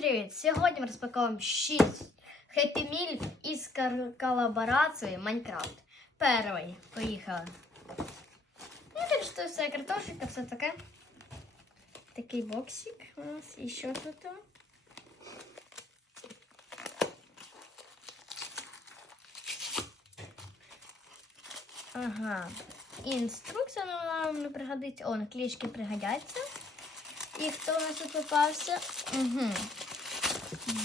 привіт! Сьогодні ми розпаковуємо 6 Happy Meal із колаборацією Майнкрафт. Перший. Поїхали. Ну, так що все картошика, все таке. Такий боксик у нас. І що тут? Ага. Інструкція нам не пригодиться. О, наклеїчки пригодяться. І хто у нас тут попався? Угу.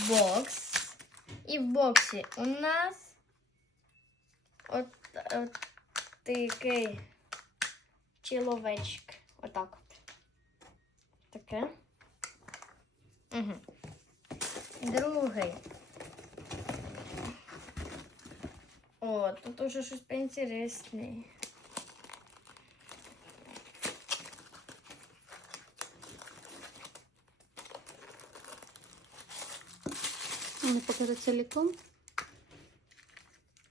Бокс. І в боксі у нас от, от такий чоловічок. Отак от. Таке. Угу. Другий. О, тут уже щось поінтересне. Не покажи.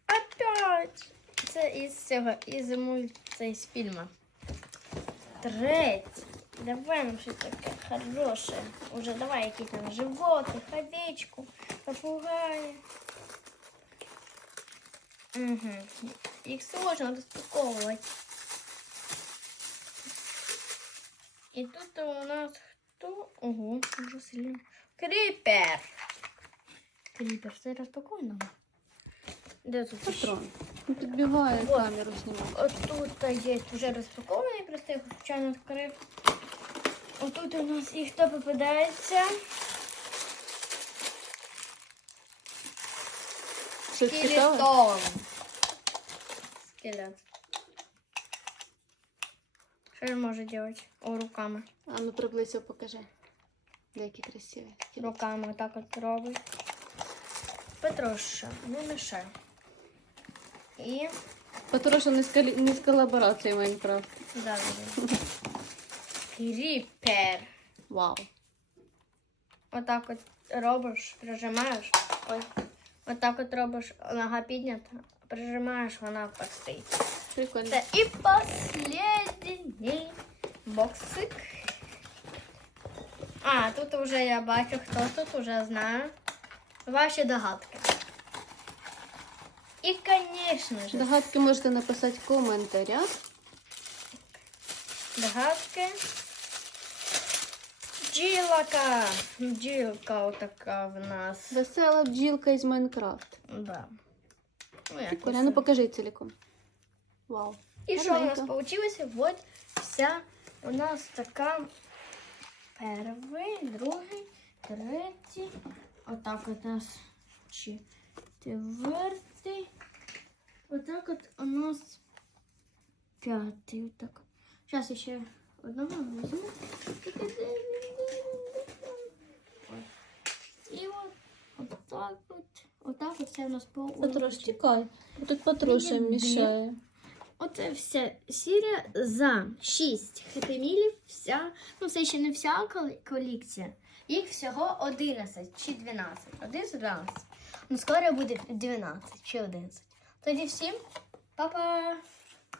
Опять! Це із цього, із мультфільму. Третє. Давай ну щось таке хороше. Уже давай якісь там животних, овечку, попугаї. Угу. Їх сложно розпаковувати. І тут у нас хто? Ого, дуже сильно. Кріпер, це розпакуємо. Де тут? Патрон. Він підбігає Вот. камеру знімає. От тут є вже розпакований, просто я случайно відкрив. Отут у нас і хто попадається. Щось? Скелетон. Скелет. Що він може робити? О, руками. А ну приблизь його покажи. Деякі красиві. Руками так от робить. Петроша, не мешай. І Патроша не з, калі... не з колаборацією Майнкрафт. завжди. Кріпер. Вау. Отак от робиш, прижимаєш. Ой. Отак от робиш, нога піднята, прижимаєш, вона стоїть. Прикольно. Це і последній боксик. А, тут вже я бачу, хто тут уже знає. Ваші догадки. І, звісно ж, Догадки можете написати в коментарях. догадки. Бджілка. Бджілка отака в нас. Весела бджілка із Майнкрафт. Да. Ну, як усе. Ну покажи цілком. Вау. І що у нас Гарненько. получилося? Вот вся у нас така перший, другий, третій. Отак от у нас четвертий. Отак от у нас п'ятий. Отак. Зараз ще одного візьму. Ой. І от отак от. Отак от все у нас по тікай. Тут Патроша Іди. мішає. Оце вся серія за 6 хепімілів. Вся, ну це ще не вся колекція. Їх всього 11 чи 12. 11 12. Ну скоро буде 12 чи 11. Тоді всім па-па!